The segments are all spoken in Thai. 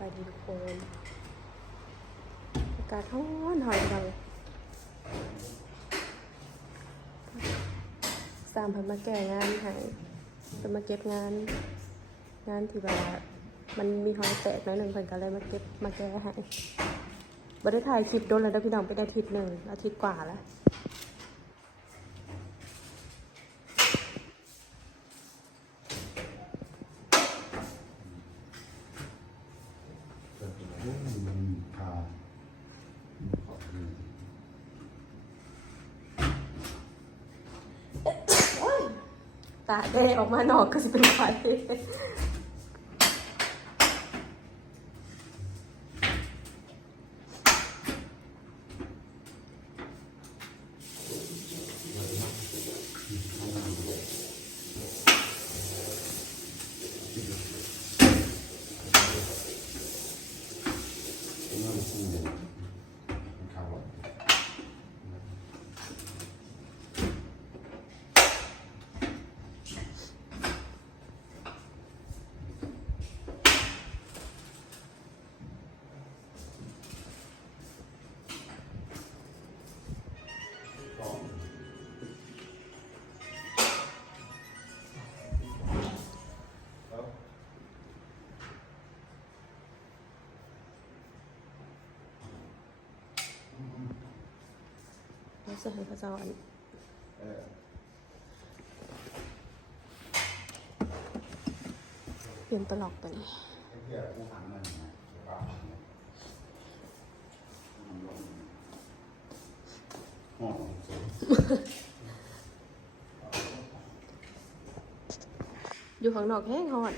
บายดีทุกคนอากาศร้อนหอยเราสามเพิ่นมาแก่งานให้เพิ่นมาเก็บงาน งานที่แบบมันมีหอยแตกหน้อยหนึ่งเพิ่นก็เลยมาเก็บมาแก้ให้บ่ได้ถ่ายคลิปโดนแล้วด้อพี่น้องเป็นอาทิตย์หนึ่งอาทิตย์กว่าแล้ว ข่าวขอบคุณ ตาแดงออกมาหนอกก็สิเป็นไฟ แล้วจะให้พระเจ้าอันเปลี่ยนตลอกตัวนี้ไปอยอยู่ข้างนอกแห้งหอน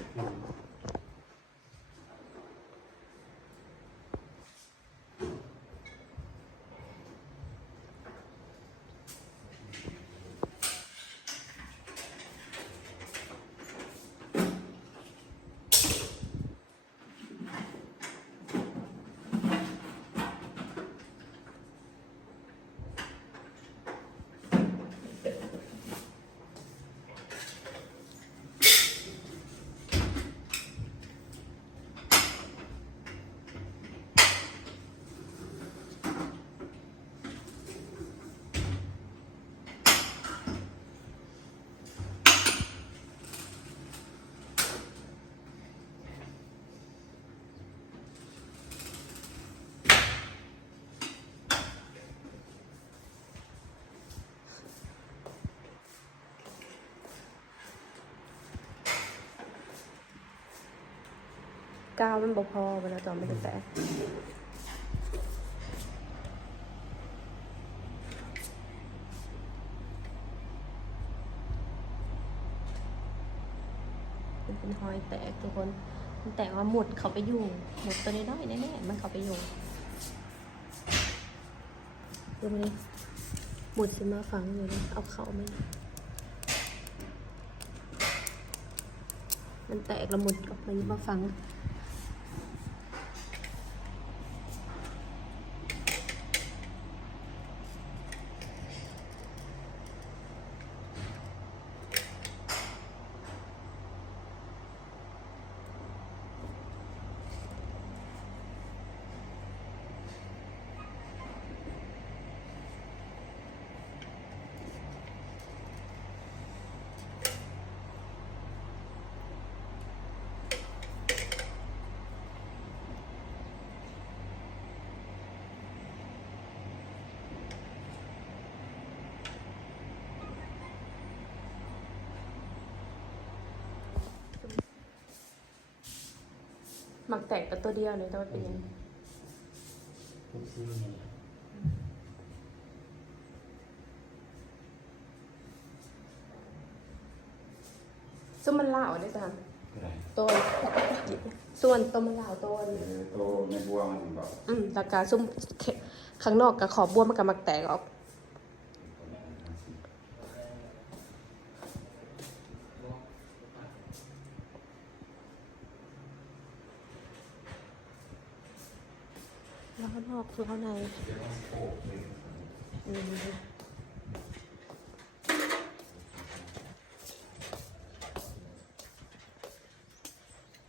กาวมันบ่พอเวลาจอมไม่ได้แตะมันเป็นหอยแตกทุกคน มันแตกว่าหมุดเขาไปอยู่ หมุดตัวน้อยแน่ๆมันเขาไปอยู่ดูมาดิหมุดสิมาฝังอยู่เลยเอาเขาไหมมันแตกล้วหมุดออกมามาฝัง หมักแตกกับตัวเดียวเลยแต่ว่าเป็นยังไงซึ่งมันเหล่าได้จ้ะอะไรตัวส่วนตัวมันเหล่าตัวเออโตในบัวมันแบบอืมแล้วก็ซุ่มเขข้างนอกกับขอบบัวมันกับหมักแตกออก แล้วนอกแล้วในอืม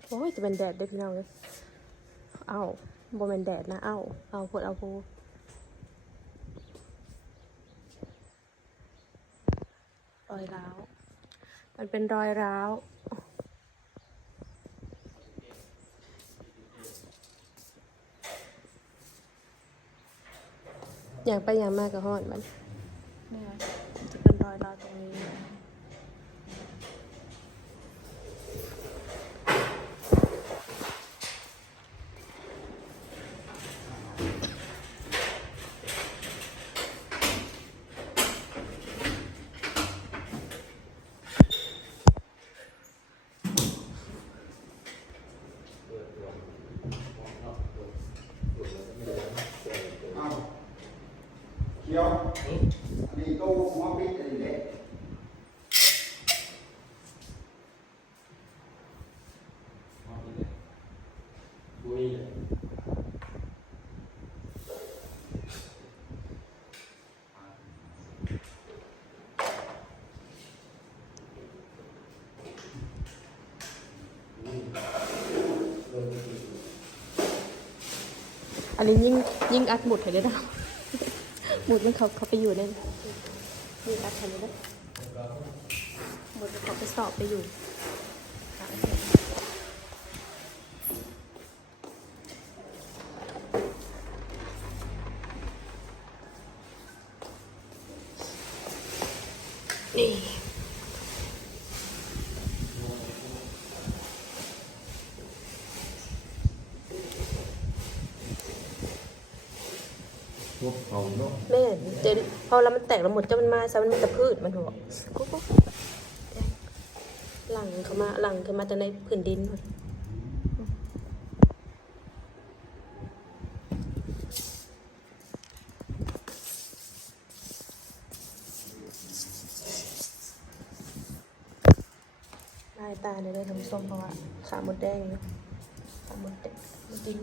โอ้ยจะเป็นแดดได้อพี่น้องเลยเอ้าโบแมนแดดนะ เอ้าเอาพดเอาพูรอยร้าว มันเป็นรอยร้าว อย่างไปอย่างมากกับหอนมันเนี่ยจะเป็นรอยร้าวตรงนี้ เอาเขียวอันนี้ตู้หัวปิดอันนี้เด็ก อันนี้ยิ่งยิ่งอัดหมุดเห้ได้นะหมุดมันเขาเขาไปอยู่นั่นยิ่งอัดเห้ได้นะหมุดเขาไปสอบไปอยู่นี่ พวกเขาเนาะ แม่เจนพอแล้วมันแตกแล้วหมดจะมันมาซะมันมีแต่พืชมันหัวกุ๊กหลังเขามาหลังเขามาแต่ในผืนดินพุ่นลายตาเนี่ยเลยทำส้มเพราะว่าขาหมดแดงขาหมดแดงหมดดิน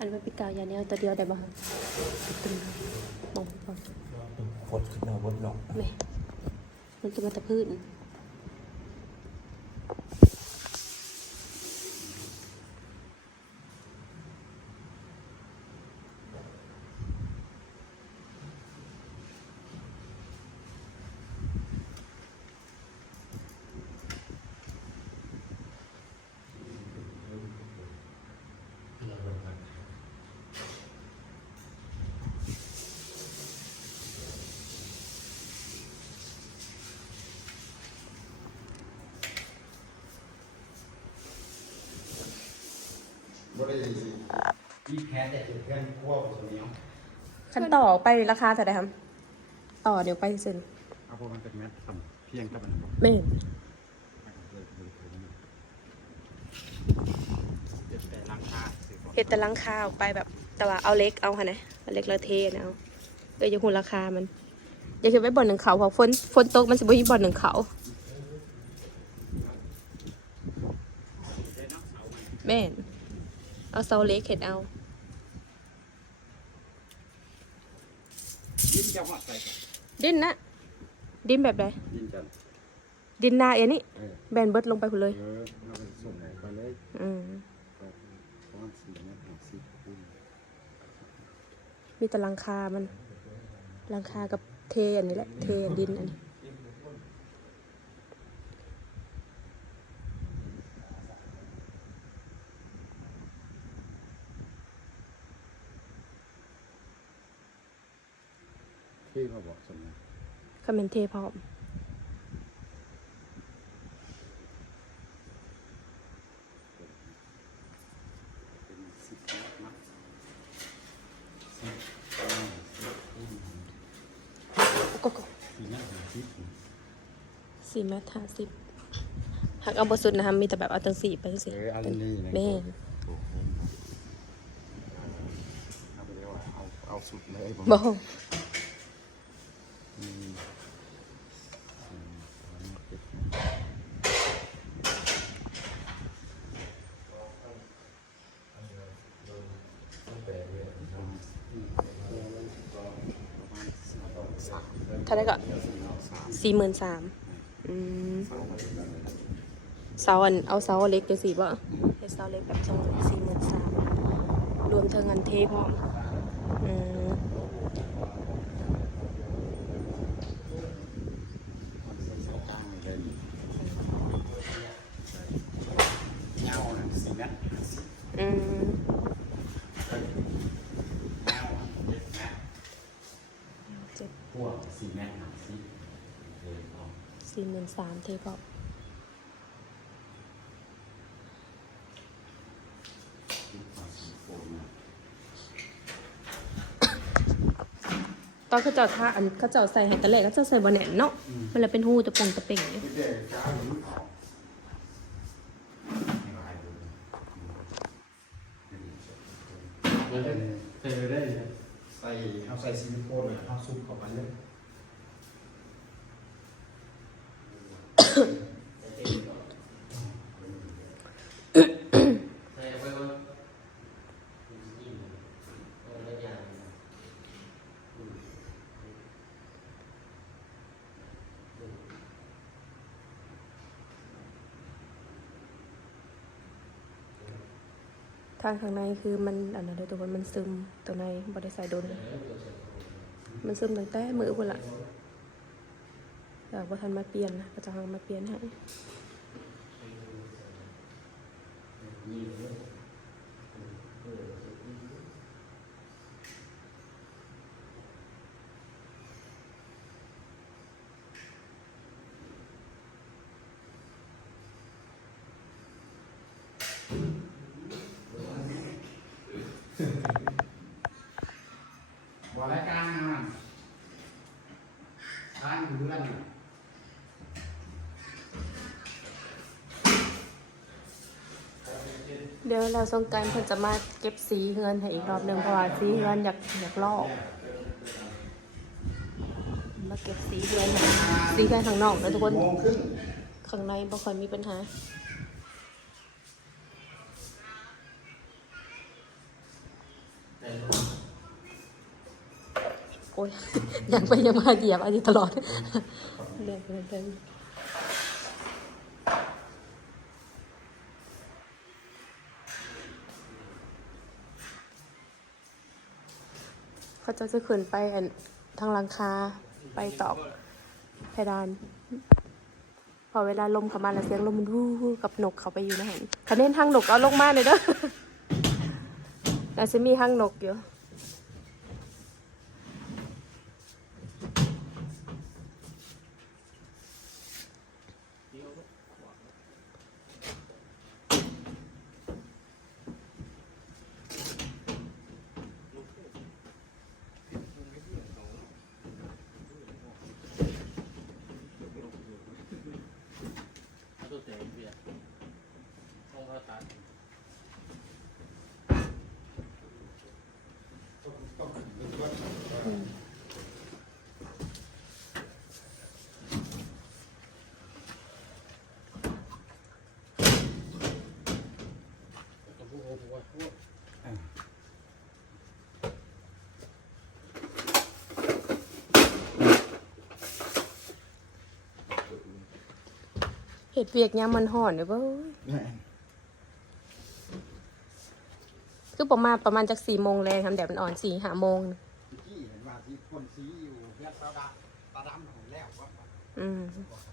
อันนี้เป็นกาวยาเนี้ยตัวเดียวได้บ้างตึงมองมองพดขึ้นมาบนหลอกแม่มันจะมาแตะพืช นจะถึงเพื่อนขั้วผสมเนี้ยขั้นต่อไปราคาเท่าไหร่ครับ ต่อเดี๋ยวไปเซ็นเอาพวกมันเป็นแมสทำเพียงกับมันไม่เห็นแต่ราคาสิเห็ดแต่หลังคาออกไปแบบ แต่ว่าเอาเล็กเอาค่ะนะเอาเล็กแล้วเทนะเอาเอออย่าหุ่นราคามันอย่าเก็บไว้บ่อนหนึ่งเขาเพราะฝนฝนตกมันจะบ่มีบ่อนหนึ่งเขาแม่น เอาเสาเล็กเห็ดเอายินจะหอดใส่กันดินนะดินแบบใดยินจะดินนาเอ็นี่เออแบนเบิดลงไปคุณเลยเออเราไปส่งไปเลยอืมประมาณสี่เมตรสิบคูณมีแต่หลังคามันหลังคากับเทอันนี้แหละเทอันดินอันนี้ ที่เขาบอกสมนะคอมเมนเทพร้อมเป็นสิบเมตรนะสิบสิบคูณก็ก็สี่เมตรห้าสิบสี่เมตรห้าสิบหักเอาบสุดนะคะมีแต่แบบเอาตังสี่ไปสิ เอออันนี้นะแม่นเอาไปเรียกว่าเอาเอาสุดเลยผม บอก อืมอืมเจ็ดประมาณสี่สาม เท่าไหรก็ สี่ สี่หมื่นสามอืมเสาอันเอาเสาเล็กจะสี่บ่เฮ็ดเสาเล็กแบบจังสี่หมื่นสามรวมเทิงเงินเทพร้อมอืม กลางเลยเงาน่ะสี่เมตร อืม เงาอะเจ็ดเมตร เจ็ด พวกสี่เมตรห้าสิบเออเอา สี่หมื่นสามเทพอตอนเขาเจ้าท่าอันเขาเจ้าใส่ให้ตะแรกเขาเจ้าใส่บะแหนนเนาะมันเลยเป็นหูตะปงตะเป่งเนี่ยใส่เอาใส่ซิลิโคนเลยเอาซุปเข้าไปเลย ทางข้างในคือมันอันนั้นเลยตัวมันซึมตัวในบริใส่โดน มันซึมตั้งแต่มือพุ่นละอยากว่าทันมาเปลี่ยนนะก็จะหามาเปลี่ยนให้ บอกรายการนะทานอยู่เรื่องน่ะเดี๋ยวเราสงกรารเพิ่นจะมาเก็บสีเฮือนให้อีกรอบหนึงเพราะว่าสีเฮือนอยากอยากลอก มาเก็บสีเฮือนให้สีเฮือนข้างนอกนะทุกคนโมงครึ่งข้างในบ่ค่อยมีปัญหา อ้ยยังไปยังมาเหยียบอันนี้ตลอดเรื่องเรื่องเขาจะจะขึ้นไปอันทางลังคาไปตอกเพดาน พอเวลาลมเข้ามาแล้วเสียงลมมันวู้กับนกเขาไปอยู่นะเห็นคะแนนทางนกเอาลงมาเลยเด้อแต่จะมีห้างนกอยู่ ดเวียกยามมันห่อนเด้อเบ้ยแม่คือประมาณประมาณจากสี่โมงแรงทำแดดมันอ่อนสี่ห้าโมง ที่เห็นว่าที่คนสีอยู่เพื่อนตาดำตาดำของแล้วว่าอืมแม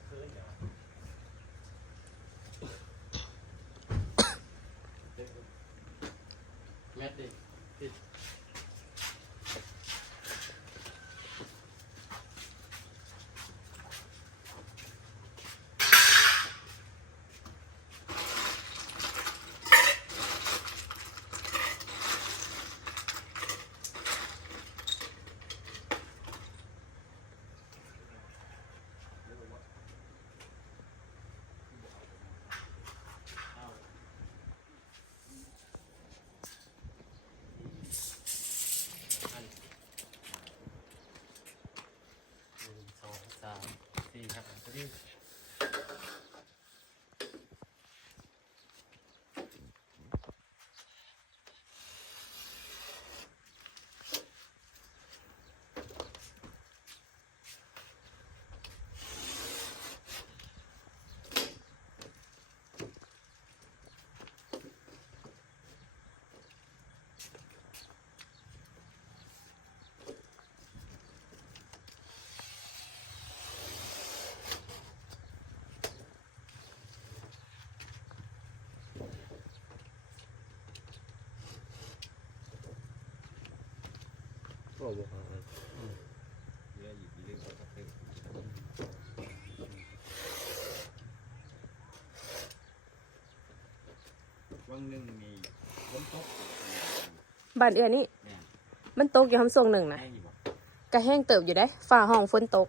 สี่ห้าตัวนี้โอ้โหเยอะอยู่เรื่องก็คือวังหนึ่งมีฝนตกบ้านเอื้อนี่เนี่ยมันตกอยู่ทำทรงหนึ่งนะแห้งอยู่บ่กระแห้งเติบอยู่ได้ฝ่าห้องฝนตก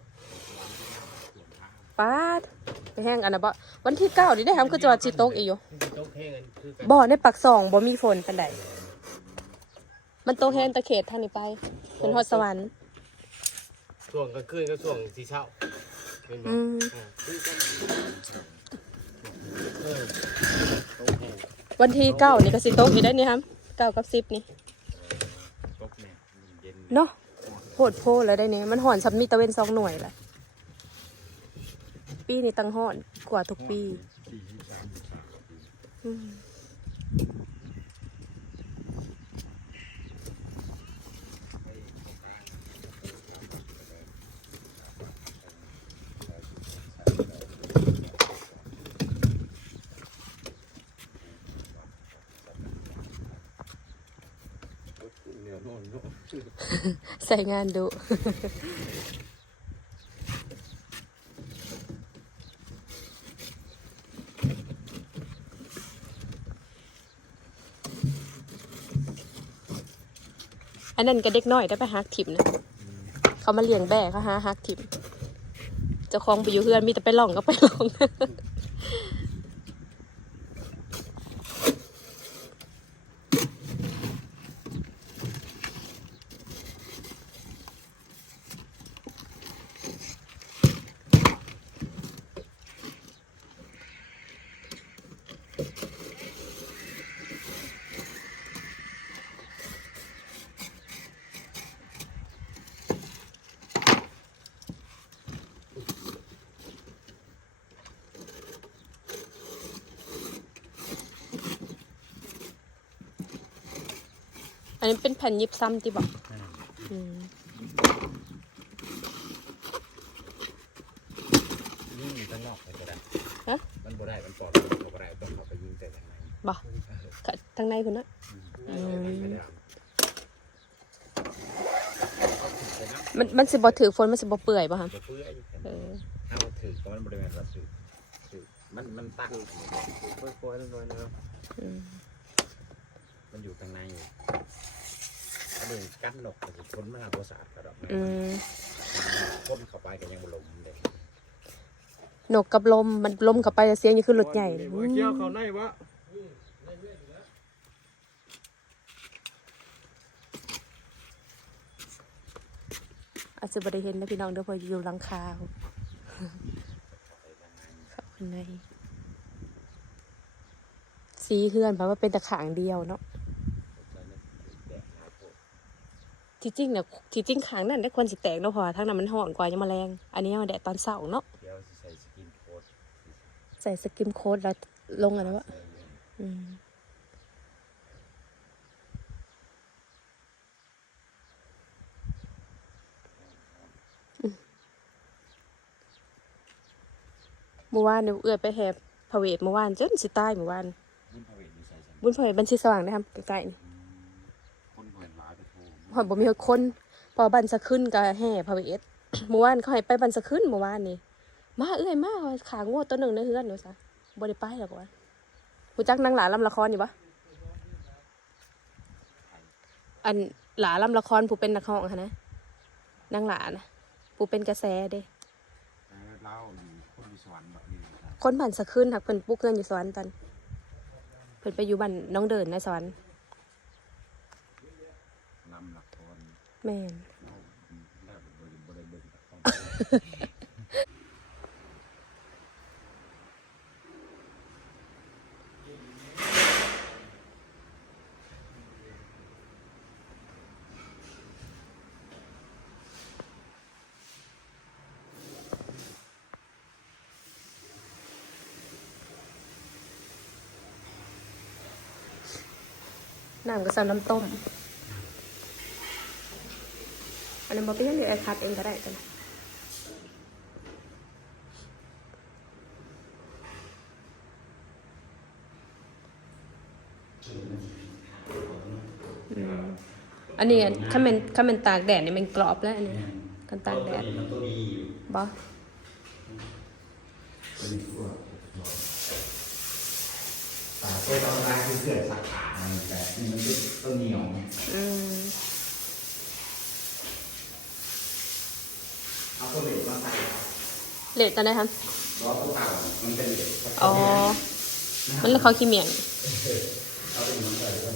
ส่วนทางป้าดไปแห้งอันนะบ่วันที่เก้านี่ได้ทำคือจอดสิตกอีกอยู่นี่โต๊ะเท่กันคือกันบ่ในปักซองบ่มีฝนปานใดมันตกแห้งตะเขตทางนี้ไป เป็นฮอดสวรรค์ ช่วงกลางคืนก็ช่วงสีเช้าเป็นบ่อืม อ่าคือกันเออโต๊ะแห้งวันที่เก้านี่ก็สิตกอยู่ได้นี่ครับเก้ากับสิบนี่ตกเนี่ยเย็นเนาะโหดโพแล้วได้เนี่ยมันห่อนสำมีตะเวนสองหน่วยแหละปีนี้ตังห่อนกว่าทุกปี สี่สิบสามสิบสามปีอืม เหนือโน่นโน่น ใส่งานดูอันนั้นก็เด็กน้อยได้ไปฮักทิมนะ เขามาเลี้ยงแบ่เขาหาฮักทิมเจ้าของไปอยู่เฮือนมีแต่ไปลองก็ไปลอง นนี้เป็นแผ่นยิบซ้ำที่บอกอืมยิงข้างนอกมันก็ได้ฮะมันบ่ได้มันปลอดภัยบ่ได้ต้องเข้าไปยิงแต่ข้างในบอกค่ะทางในคุณนะอืมไม่ได้มันมันสิบ่ถือฝนมันสิบ่เปื่อยป่ะครับบ่เปื่อยเออถ้ามันถือก็มันบริเวณเราถือถือมันมันตั้งค่อยๆน้อยๆนะครับอืมมันอยู่ข้างในอยู่ อันนี้กั้นนกแต่สิคนมันหาตัวสะอาดกระดอกนะอืมคนเข้าไปก็ยังบ่ลมเด็กนกกับลมมันลมกับไปแล้วเสียงนี่คือรถใหญ่เลยเกี่ยวเขาในวะอาจจะบ่ได้เห็นนะพี่น้องเด้อเพออยู่หลังคาเข้าข้างในสีเฮือนเพราะว่าเป็นตะขางเดียวเนาะ แดดหาโพด ที่จริงเนี่ยที่จริงขางนั่นได้ควรสิแตกเนาะเพอทั้งนั้นมันห่อนกว่ายังแมลงอันนี้มันแดดตอนเสาร์เนาะเดี๋ยวสิใส่สกินโค้ดใส่สกิมโค้ดแล้วลงอะไรวะอืมอืมเมื่อวานเนี่ยเอื้อยไปแหบพระเวทเมื่อวานจนสิตายเมื่อวานบุญพระเวทมีใส่ใส่บุญพระเวทบัญชีสว่างนะครับใกล้ๆนี่คนเห็นหลายไปโทร หอยบ่มีคน พอบันสะขึ้นก็แห่พระเวทเมื่อวานเขาให้ไปบันสะขึ้นเมื่อวานนี่มาเอ้ยมาขาโง่ตัวหนึ่งในเฮือนหนูซะบ่ได้ไปหรอกวะหูจักนางหลาลำละครอยู่ปะอันหลาลำละครผู้เป็นนักร้องค่ะนะนางหลานะผู้เป็นกระแสเด้เออเล่านั่นคนมีสวรรค์แบบนี้ครับคนบันสะขึ้นหักเพิ่นปลุกเงินอยู่สวรรค์ตันเพิ่นไปอยู่บ้านน้องเดินในสวรรค์ ลำหลักคน แม่นเราแล้วบริบริเบิกต้องน้ำก็ใส่น้ำต้ม อั นนี้นบอกไปเห็นอยู่แอร์คัดเองก็ได้กันนะอืมอันนี้ถ้าเป็นถ้าเป็นตากแดดนี่มันกรอบแล้วอันนี้กันตากแดดมันตัวดีอยู่บอเป็นพวกตาตัวธรรมดาคือเกิดสาขาอะไรแบบนี้มันเป็นต้นเหนียวอืม เอาตัวเหล็กมาใส่เลดตอนไหนครับ ล้อตัวเก่ามันเป็นเหล็กอ๋อ มันแล้วเขาขี้เมียง เอาเป็นมันเลยก็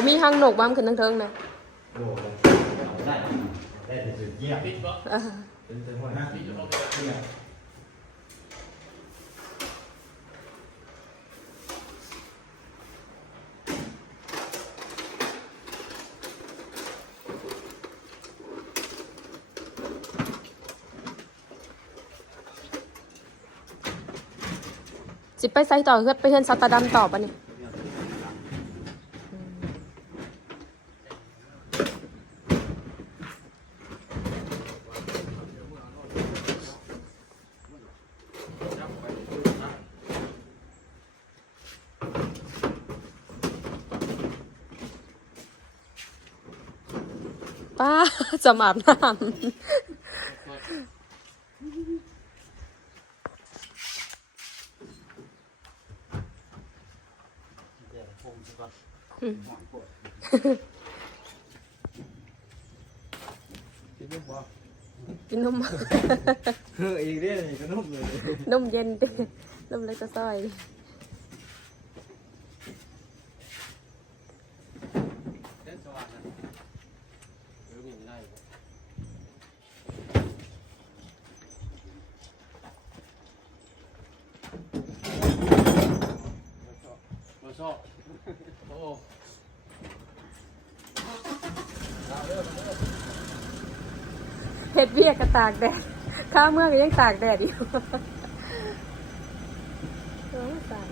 บ่มีทางหนกบ้ามขึ้นทั้งเทิงนะโอ้ได้ได้แต่สุดเยี่ยมปิดบ่เออเป็นเป็นหัวหน้าปิดอยู่ตรงนี้สิไปไซต่อเพื่อไปเฮือนซัตาดำต่อปะเนี่ย ป้า จะมาอาบน้ำเดี๋ยวผมจะก่อนหอนปวดกินนุ่มบ่กินนมเฮ้ยอีกเรื่องนี้ก็นุ่มเลย นมเย็นดินมเล็กจะซอยเล่นสว่างนะหรือมีไม่ได้ มา ชอบโอ้เฮ็ดเบี้ยกระตากแดด ข้าเมื่อก็ยังตากแดดอยู่โอ้ตาย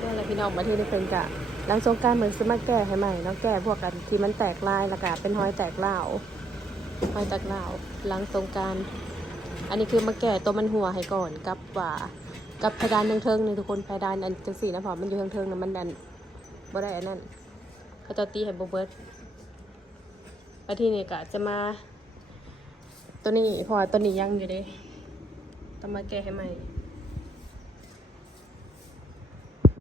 นี่แหละพี่ น้องมาที่นี่เป็นกะหลังสงการเหมือนซื้อมาแก้ให้ใหม่เนาะแก้พวกกันที่มันแตกลายแล้วก็เป็นหอยแตกเหล่าหอยแตกเหล่าหลังสงการอันนี้คือมาแก่ตัวมันหัวให้ก่อนกับว่ากับเพดานเทิงๆนี่ทุกคนเพดานอันจังสี่นะพอมันอยู่เทิงๆนะมันดันบ่ได้อันนั้นเขาจะตีให้บ่เบิดแล้วที่นี่ก็จะมา ตัวนี้พอตัวนี้ยังอยู่เด้ต้องมาแก้ให้ใหม่